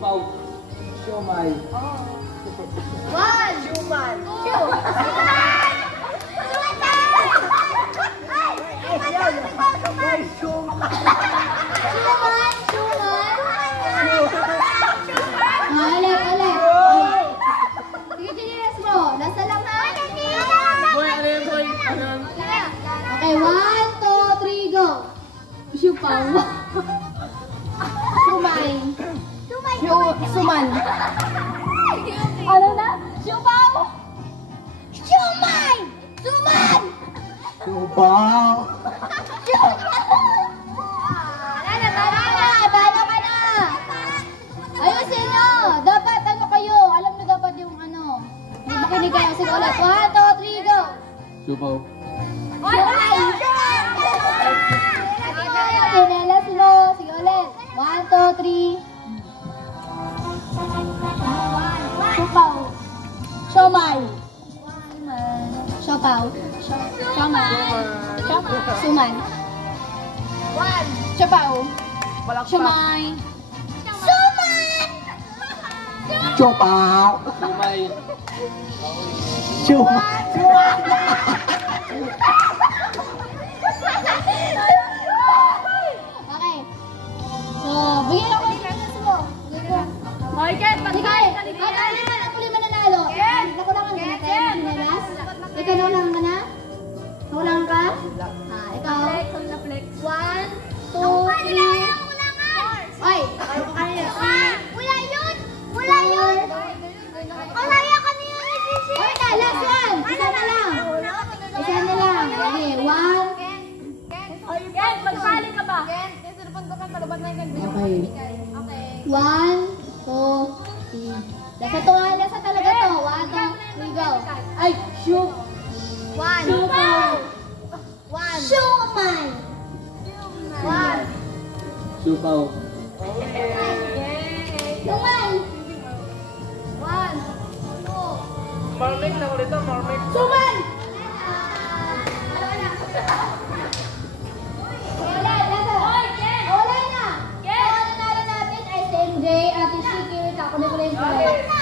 Siupaw. Siomay. One. Siuman. Two. Okay, 1, 2, 3, go! Siupaw. Sumay. Suman. Ano na? Siupaw. Siumay. Suman. Siupaw. Talo ka na. Ayusin nyo. Dapat ano kayo. Alam nyo dapat yung ano. Makinig kayo. Sige ulit. 1, 2, 3, go! Siupaw. Tinelas mo. Sige ulit. 1, 2, 3. Siupaw. Siomay. Siopaw. Siomay. Suman. Siopaw. Siomay. Siupaw. Siomay. Siumay. Okay. So, bigyan ako ng tinelas mo. Okay, Ken, pagkain ka Sige. Ako lima nanalo. Nakulangan ka na tayo. Tinelas. Ikaw nakulangan ka na? Nakulangan ka? Ikaw? flex. 1, 2, 3. Ay! Wala yun! Wala yun! Kalaya ka na yun! Ay, last one! Isa na lang. Isa na lang. Okay, 1. Ken, magsali ka ba? Ken, sinupon ko kang talubat na yung Okay. Okay. 1, 2, 3. Lasa talaga to. 1, 2, 3, go. Ay, shoot. 1. Siupaw. 1. Siumay. 1. Siupaw. Suman. 1. 2. Marmik na ulit ito, marmik. Suman. Wala, nasa. Wala na. So, ang nanalo natin ay si MJ, Ate Shiki, ako ni Kuya.